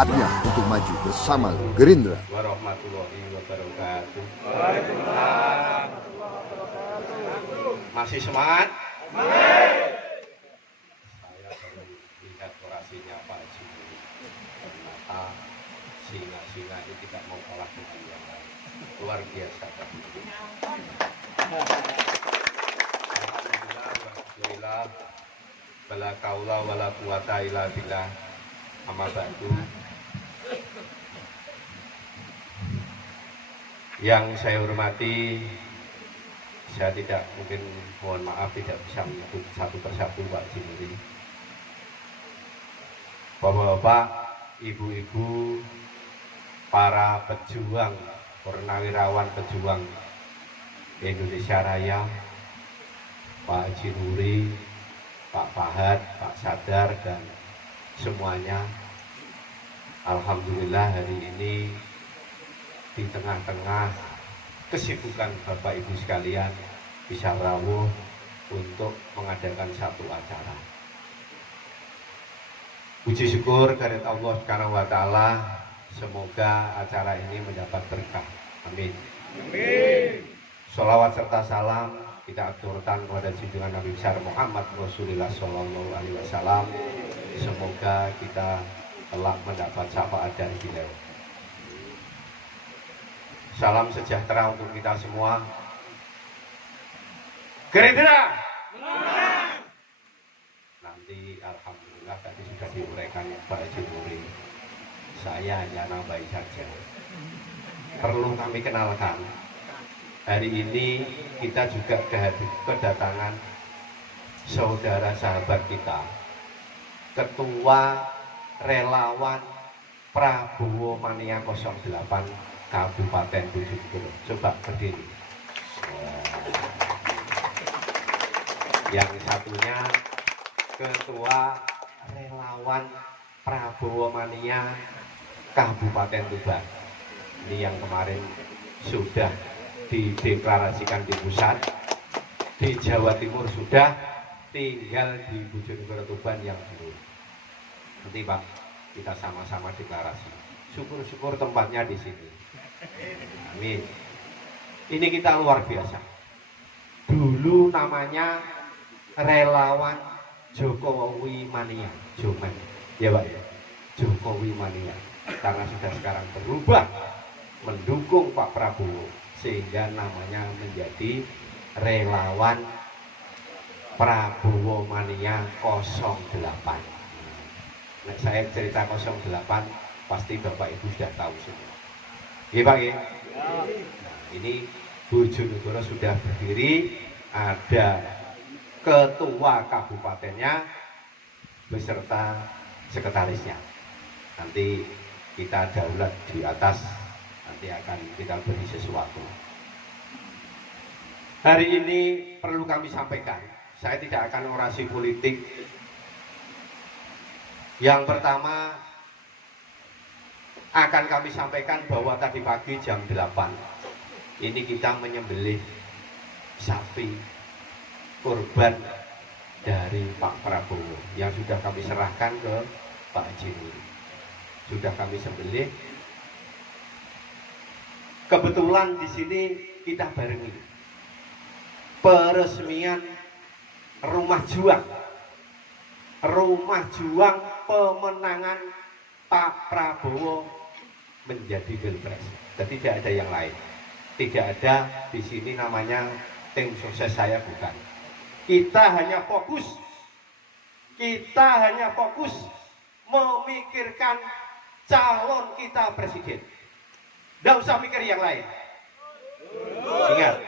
saatnya untuk maju bersama Gerindra. Warahmatullahi wabarakatuh. Masih semangat? Saya baru lihat orasinya Pak Haji. Ternyata singa-singa ini tidak mau kalah dengan yang lain. Luar biasa tadi. Alhamdulillah, bala kaula wala quwata illa billah. Amma ba'du. Yang saya hormati, saya tidak mungkin, mohon maaf tidak bisa menyebut satu persatu Pak Jimuri. Bapak-bapak, ibu-ibu, para pejuang, purnawirawan pejuang Indonesia Raya, Pak Jimuri, Pak Fahad, Pak Sadar, dan semuanya. Alhamdulillah hari ini di tengah-tengah kesibukan Bapak Ibu sekalian bisa rawuh untuk mengadakan satu acara. Puji syukur kehadirat Allah Subhanahu wa taala, semoga acara ini mendapat berkah. Amin. Amin. Sholawat serta salam kita aturkan kepada junjungan Nabi besar Muhammad Rasulullah Sallallahu Alaihi Wasallam. Semoga kita telah mendapat syafaat dari beliau. Salam sejahtera untuk kita semua. Gerindra. Nanti alhamdulillah tadi sudah diuraikan Pak Jumuri. Saya hanya nambahin saja. Perlu kami kenalkan. Hari ini kita juga kedatangan saudara sahabat kita, Ketua Relawan Prabowo Mania 08 Kabupaten Bojonegoro. Coba berdiri. Yang satunya Ketua Relawan Prabowo Mania Kabupaten Tuban. Ini yang kemarin sudah dideklarasikan di pusat, di Jawa Timur sudah, tinggal di Bojonegoro Tuban yang belum. Nanti Pak, kita sama-sama deklarasi. Syukur-syukur tempatnya di sini. Amin. Ini kita luar biasa. Dulu namanya Relawan Jokowi Mania, Joman. Ya Pak ya, Jokowi Mania. Karena sudah sekarang berubah mendukung Pak Prabowo, sehingga namanya menjadi Relawan Prabowo Mania 08. Nah, saya cerita 08 pasti Bapak Ibu sudah tahu semua. Iya Pak ya? Nah, ini Bojonegoro sudah berdiri, ada ketua kabupatennya beserta sekretarisnya. Nanti kita daulat di atas, nanti akan kita beri sesuatu. Hari ini perlu kami sampaikan, saya tidak akan orasi politik. Yang pertama akan kami sampaikan bahwa tadi pagi jam 8 ini kita menyembelih sapi kurban dari Pak Prabowo yang sudah kami serahkan ke Pak Jimuri. Sudah kami sembelih. Kebetulan di sini kita barengi peresmian rumah juang pemenangan Pak Prabowo menjadi pilpres. Jadi tidak ada yang lain. Tidak ada di sini namanya tim sukses saya, bukan. Kita hanya fokus memikirkan calon kita presiden. Tidak usah mikir yang lain. Ingat,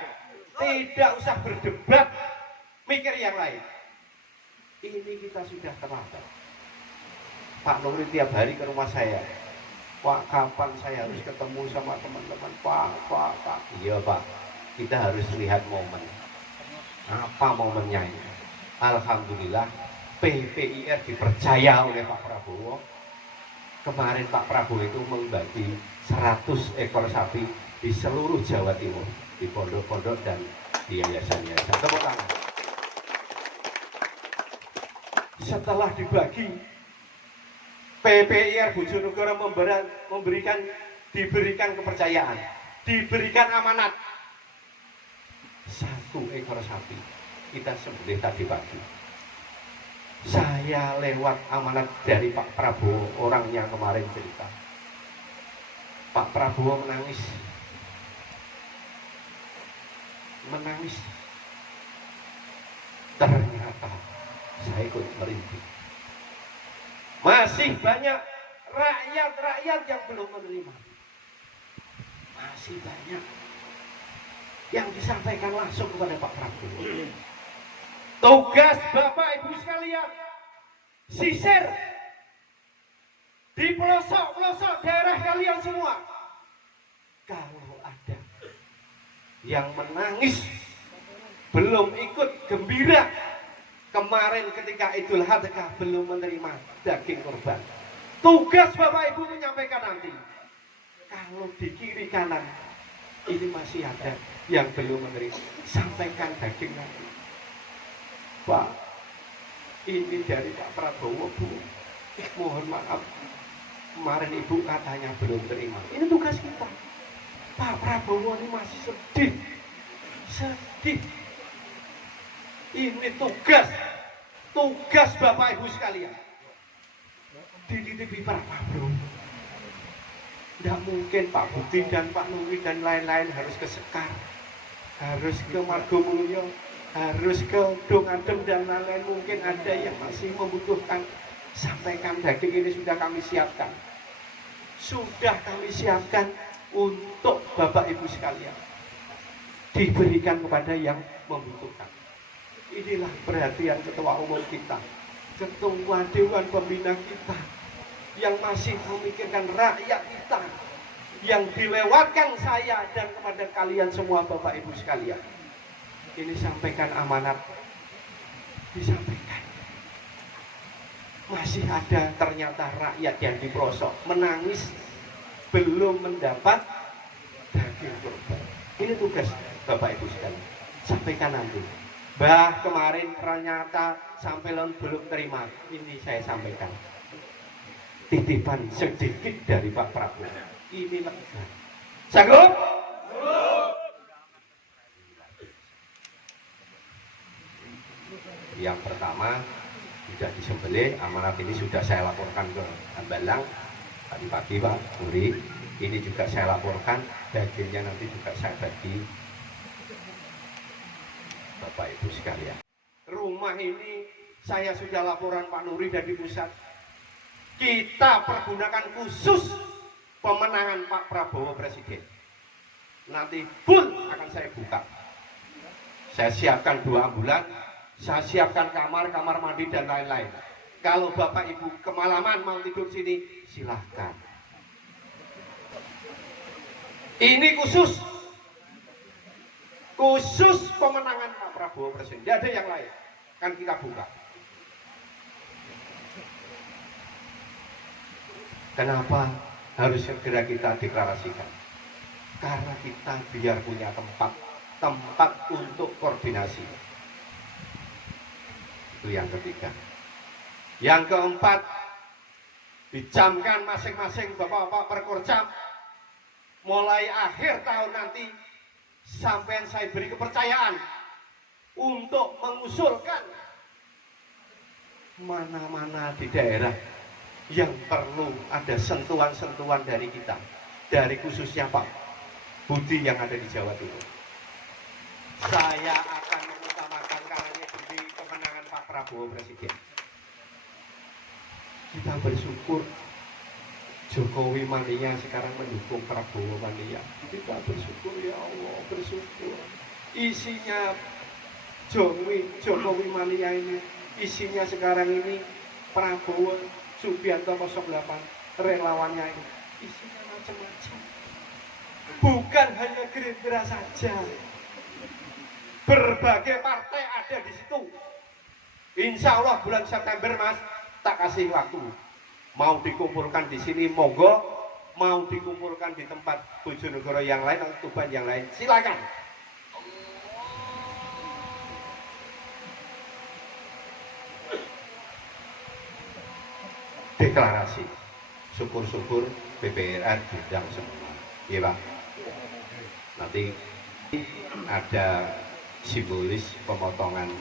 tidak usah berdebat mikir yang lain. Ini kita sudah terlambat. Pak Nuri tiap hari ke rumah saya. Pak, kapan saya harus ketemu sama teman-teman? Pak. Iya Pak, kita harus lihat momen. Apa momennya ini? Alhamdulillah, PPIR dipercaya oleh Pak Prabowo. Kemarin Pak Prabowo itu membagi 100 ekor sapi di seluruh Jawa Timur, di pondok-pondok dan di yayasan-yayasan. Tepuk tangan. Setelah dibagi, PPIR Bojonegoro diberikan kepercayaan, diberikan amanat 1 ekor sapi. Kita sembelih tadi pagi. Saya lewat amanat dari Pak Prabowo, orangnya kemarin cerita. Pak Prabowo menangis. Ternyata saya ikut merintih. Masih banyak rakyat-rakyat yang belum menerima. Masih banyak yang disampaikan langsung kepada Pak Prabowo. Tugas Bapak Ibu sekalian, sisir di pelosok-pelosok daerah kalian semua. Kalau ada yang menangis, belum ikut gembira kemarin ketika Idul Adha belum menerima daging kurban. Tugas Bapak Ibu menyampaikan nanti. Kalau di kiri kanan ini masih ada yang belum menerima, sampaikan daging nanti. Pak, ini dari Pak Prabowo, Bu. Mohon maaf, kemarin Ibu katanya belum terima. Ini tugas kita. Pak Prabowo ini masih sedih. Ini tugas Bapak Ibu sekalian. Dititipi Pak Prabowo. Tidak mungkin Pak Budi dan Pak Nuri dan lain-lain harus ke Sekar, harus ke Margomulyo, harus ke Dongadem dan lain-lain. Mungkin ada yang masih membutuhkan. Sampaikan daging ini sudah kami siapkan. Sudah kami siapkan untuk Bapak Ibu sekalian. Diberikan kepada yang membutuhkan. Inilah perhatian Ketua Umum kita, Ketua Dewan Pembina kita, yang masih memikirkan rakyat kita, yang dilewatkan saya dan kepada kalian semua Bapak Ibu sekalian. Ini sampaikan amanat, disampaikan. Masih ada ternyata rakyat yang di pelosok menangis belum mendapat daging kurban. Ini tugas Bapak Ibu sekalian. Sampaikan nanti. Bah, kemarin ternyata sampai belum terima. Ini saya sampaikan. Titipan sedikit dari Pak Prabowo. Ini lega. Sanggup? Yang pertama sudah disembelih, amanat ini sudah saya laporkan ke Hambalang tadi pagi Pak Nuri. Ini juga saya laporkan, dagingnya nanti juga saya bagi Bapak Ibu sekalian. Rumah ini saya sudah laporan Pak Nuri dari pusat. Kita pergunakan khusus pemenangan Pak Prabowo Presiden. Nanti full akan saya buka. Saya siapkan 2 ambulan, saya siapkan kamar mandi dan lain-lain. Kalau Bapak Ibu kemalaman mau tidur sini, silahkan. Ini khusus pemenangan Pak Prabowo Presiden. Tidak ada yang lain. Kan kita buka. Kenapa harus segera kita deklarasikan? Karena kita biar punya tempat untuk koordinasi. Itu yang ketiga. Yang keempat, dijamkan masing-masing Bapak-bapak Perkorjam mulai akhir tahun nanti sampai saya beri kepercayaan untuk mengusulkan mana-mana di daerah yang perlu ada sentuhan-sentuhan dari kita, dari khususnya Pak Budi yang ada di Jawa Timur. Saya akan mengutamakan karena demi kemenangan Pak Prabowo Presiden. Kita bersyukur Jokowi mania sekarang mendukung Prabowo mania. Kita bersyukur ya Allah, bersyukur. Isinya Jokowi mania ini, isinya sekarang ini Prabowo Subianto 08 relawannya ini. Isinya macam-macam. Bukan hanya Gerindra saja. Berbagai partai ada di situ. Insya Allah bulan September Mas, tak kasih waktu. Mau dikumpulkan di sini monggo, mau dikumpulkan di tempat Bojonegoro yang lain atau Tuban yang lain, silakan. deklarasi. Syukur-syukur PPRR diundang semua. Iya Pak. Nanti ada simbolis pemotongan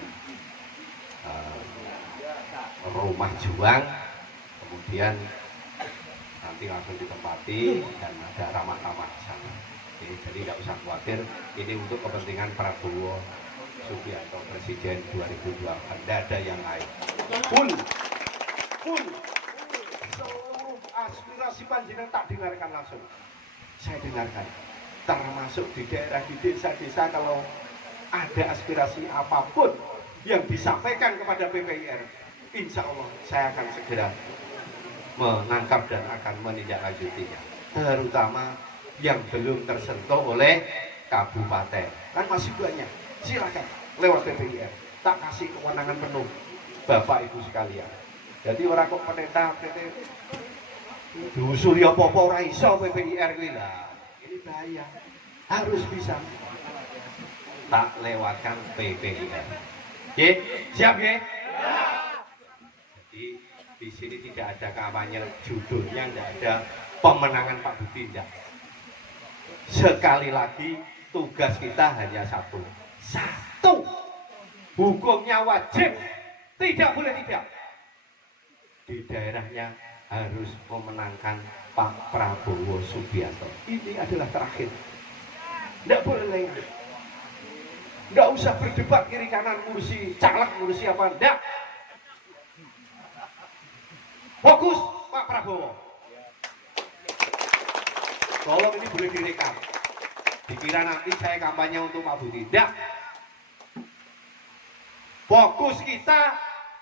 rumah juang, kemudian nanti langsung ditempati dan ada ramah-ramah di sana. Oke, jadi nggak usah khawatir, ini untuk kepentingan Prabowo Subianto Presiden 2024, tidak ada yang lain. Pun seluruh aspirasi panjenengan tak dengarkan langsung, saya dengarkan, termasuk di daerah, di desa-desa, kalau ada aspirasi apapun yang disampaikan kepada PPIR, insya Allah saya akan segera menangkap dan akan menindaklanjutinya, terutama yang belum tersentuh oleh kabupaten. Kan masih banyak, silakan lewat PPIR, tak kasih kewenangan penuh Bapak Ibu sekalian. Jadi orang kok peneta diusuli apa-apa ora iso PPIR kuwi lah. Ini bahaya. Harus bisa tak lewatkan PPIR. Oke, siap ya? Jadi di sini tidak ada kampanye, judulnya tidak ada pemenangan Pak Budi, tidak. Sekali lagi tugas kita hanya satu, hukumnya wajib, tidak boleh tidak. Di daerahnya harus memenangkan Pak Prabowo Subianto. Ini adalah terakhir, tidak boleh lengah. Nggak usah berdebat kiri kanan, ngurusi caleg, ngurusi apa, enggak. Fokus Pak Prabowo. Tolong ini boleh direkam. Dikira nanti saya kampanye untuk Pak Budi. Enggak. Fokus kita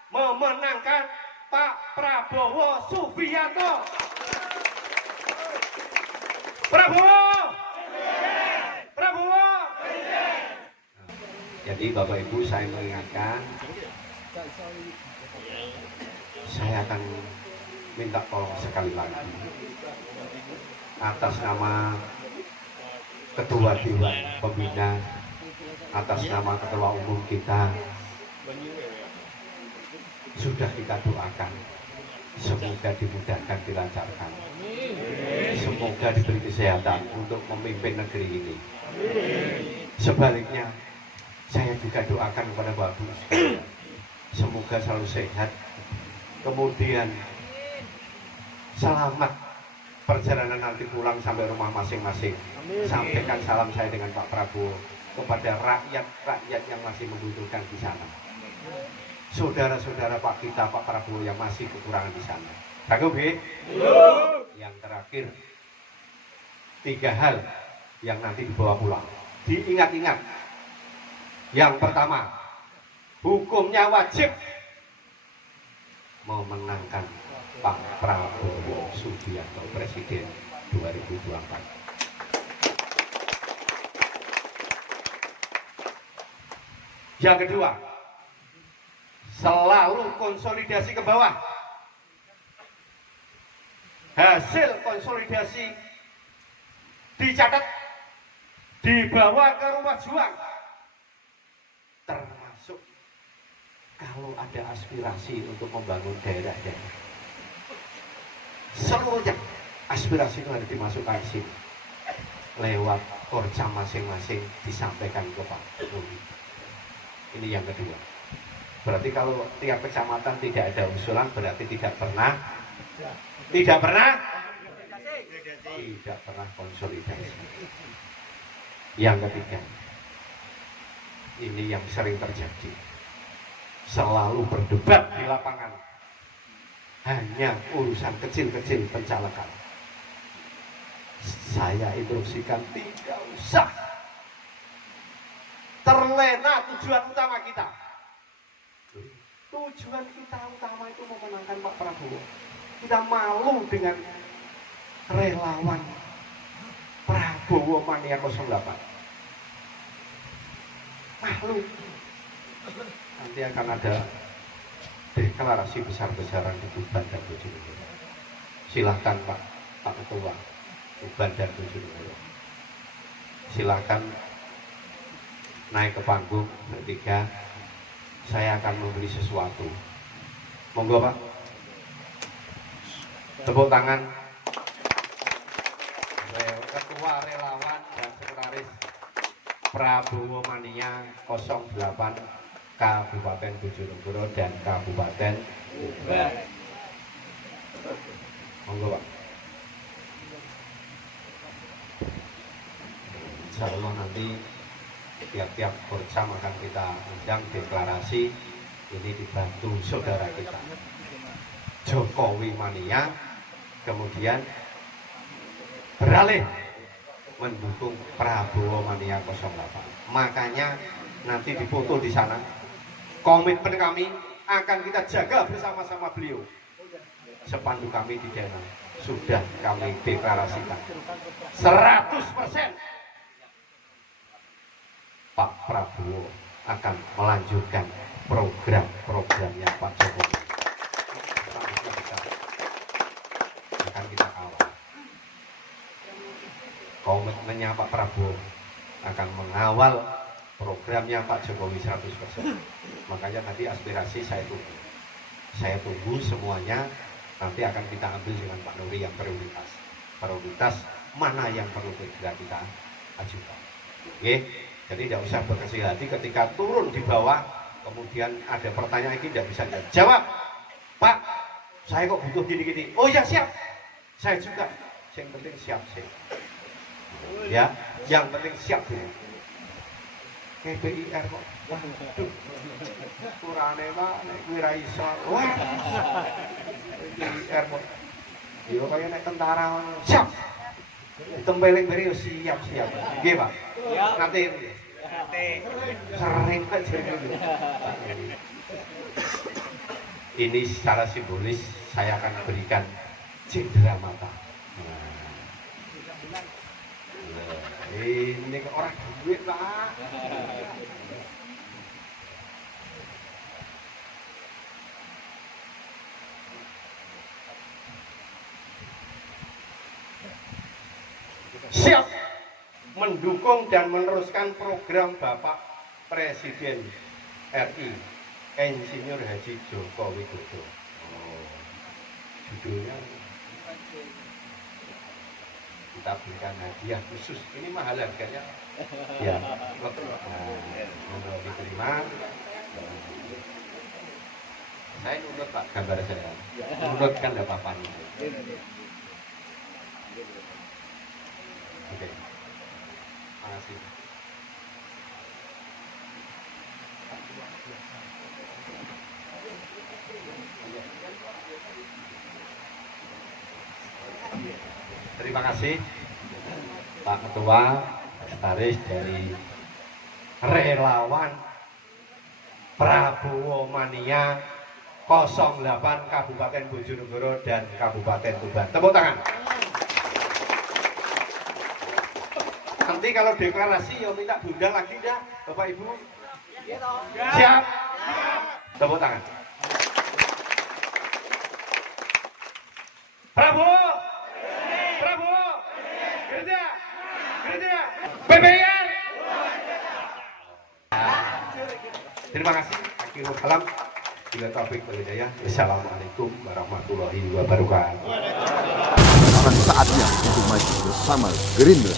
memenangkan Pak Prabowo Subianto. Prabowo. Prabowo. Jadi Bapak Ibu, saya mengingatkan, saya akan minta tolong sekali lagi atas nama Ketua Dewan Pembina, atas nama Ketua Umum kita, sudah kita doakan, semoga dimudahkan, dilancarkan, semoga diberi kesehatan untuk memimpin negeri ini. Sebaliknya, saya juga doakan kepada Bapak Ibu sekalian, semoga selalu sehat, kemudian selamat perjalanan nanti pulang sampai rumah masing-masing. Sampaikan salam saya dengan Pak Prabowo kepada rakyat-rakyat yang masih membutuhkan di sana. Saudara-saudara Pak kita, Pak Prabowo yang masih kekurangan di sana. Sanggup ya? Yang terakhir, 3 hal yang nanti dibawa pulang. Diingat-ingat. Yang pertama, hukumnya wajib, memenangkan Pak Prabowo Subianto Presiden 2024. Yang kedua, selalu konsolidasi ke bawah. Hasil konsolidasi dicatat, dibawa ke rumah juang. Termasuk kalau ada aspirasi untuk membangun daerah-daerah, seluruhnya aspirasi itu harus dimasukkan ke sini lewat korcam masing-masing, disampaikan ke Pak Jokowi. Ini yang kedua. Berarti kalau tiap kecamatan tidak ada usulan, berarti tidak pernah konsolidasi. Yang ketiga, ini yang sering terjadi, selalu berdebat di lapangan, hanya urusan kecil-kecil pencalekan. Saya instruksikan tidak usah, terlena tujuan utama kita. Tujuan kita utama itu memenangkan Pak Prabowo. Kita malu dengan relawan Prabowo Mania 08. Malu. Nanti akan ada deklarasi besar-besaran di Tuban dan Bojonegoro. Silahkan Pak Ketua Tuban dan Bojonegoro. Silahkan naik ke panggung bertiga. Saya akan membeli sesuatu. Monggo Pak. Tepuk tangan. Ketua Relawan dan Sekretaris Prabowo Mania 08 Kabupaten Bojonegoro dan Kabupaten Tuban. Monggo Pak. Insya Allah nanti tiap-tiap program akan kita undang deklarasi. Ini dibantu saudara kita Jokowi Mania, kemudian beralih mendukung Prabowo Mania 08. Makanya nanti dipoto di sana. Komitmen kami akan kita jaga bersama-sama beliau. Spanduk kami di sana sudah kami deklarasikan 100%. Pak Prabowo akan melanjutkan program-programnya Pak Jokowi. Akan kita kawal. Komitmennya Pak Prabowo akan mengawal programnya Pak Jokowi 100%. Makanya tadi aspirasi saya tunggu. Saya tunggu semuanya. Nanti akan kita ambil dengan Pak Nuri yang prioritas. Prioritas mana yang perlu segera kita ajukan. Oke? Jadi tidak usah berkecil hati ketika turun di bawah, kemudian ada pertanyaan ini tidak bisa jawab. Pak, saya kok butuh gini-gini. Oh ya siap. Saya juga. Yang penting siap sih. Ya, yang penting siap dulu. KPIR kok. Waduh. Kurane Pak, nek kuwi ra iso. Wah. KPIR kok. Yo kaya nek tentara ngono. Siap. Tempeling-peling siap. Nggih, Pak. Nanti. Sering Pak jadi. Ini secara simbolis saya akan berikan cindera mata. Ini ke orang duit Pak. Siap mendukung dan meneruskan program Bapak Presiden RI Insinyur Haji Joko Widodo. Judulnya kita berikan hadiah khusus. Ini mahal harganya. Ya, nah, diterima. Saya nurut Pak gambar saya. Nurut kan tidak apa-apa. Oke. Makasih. Terima kasih Pak Ketua Sekretaris dari Relawan Prabowo Mania 08 Kabupaten Bojonegoro dan Kabupaten Tuban. Tepuk tangan. Nanti kalau deklarasi ya minta diundang lagi dah Bapak Ibu. Siap? Tepuk tangan. Prabowo! Prabowo! Gerindra! PPIR! Terima kasih. Akhirul kalam. Bila taufik wal hidayah. Wassalamualaikum warahmatullahi wabarakatuh. Sekarang saatnya untuk maju bersama Gerindra.